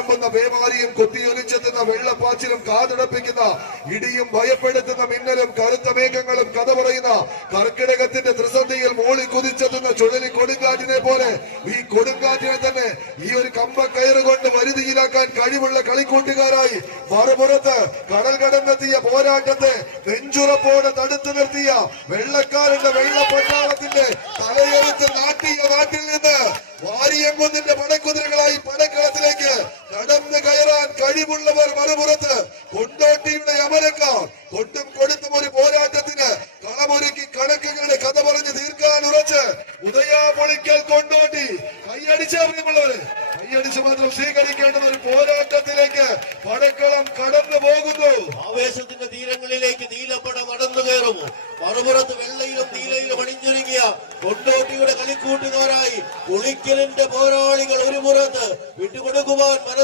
കടമ്പുന്ന പേമാരിയും കൊത്തിയൊലിച്ചെത്തുന്ന വെള്ളപ്പാച്ചിലും കാതടപ്പിക്കുന്ന ഇടിയും ഭയപ്പെടുത്തുന്ന മിന്നലും കറുത്ത മേഘങ്ങളും കഥ പറയുന്ന കർക്കിടകത്തിന്റെ ത്രിസന്ധിയിൽ മോളി കുതിച്ചെത്തുന്ന ചുഴലി കൊടുങ്കാറ്റിനെ പോലെ ഈ കൊടുങ്കാറ്റിനെ തന്നെ ഈ ഒരു കമ്പക്കയറ് കൊണ്ട് വരുതിയിലാക്കാൻ കഴിവുള്ള കളിക്കൂട്ടുകാരായി മറുപുറത്ത് കടൽ കടന്നെത്തിയ പോരാട്ടത്തെ നെഞ്ചുറപ്പോടെ തടുത്തു നിർത്തിയ വെള്ളക്കാരന്റെ വെള്ളപ്പട്ടാളത്തിന്റെ തലയെടുത്ത് നാട്ടിൽ നിന്ന് വാരിയങ്കുന്നിന്റെ പടക്കുതിരകളായി പടക്കളത്തിലേക്ക് നടന്നു കയറാൻ കഴിവുള്ളവർ മറുപുറത്ത് കൊണ്ടോട്ടിയുടെ അമരക്കാർ കൊട്ടും കൊടുത്തും ഒരു പോരാട്ടത്തിന് കളമൊരുക്കി കണക്കുകളുടെ കഥ പറഞ്ഞ് തീർക്കാൻ ഉറച്ച് ഉദയാപൊളിക്കൽ കൊണ്ടോട്ടി കൈയടിച്ചവര് കൈയടിച്ച് മാത്രം സ്വീകരിക്കേണ്ടുന്ന ഒരു പോരാട്ടത്തിലേക്ക് പടക്കളം കടന്നു പോകുന്നു. ആവേശത്തിന്റെ തീരങ്ങളിലേക്ക് നീലപ്പട നടന്നു കയറുമോ? മറുപുറത്ത് വെള്ളയിലും നീലയിലും അണിഞ്ഞൊരുങ്ങിയ കൊണ്ടോട്ടിയുടെ കളിക്കൂട്ടുകാരായി പുളിക്കലിന്റെ പോരാളികൾ ഒരു പുറത്ത് വിട്ടുകൊടുക്കുവാൻ മനസ്സ്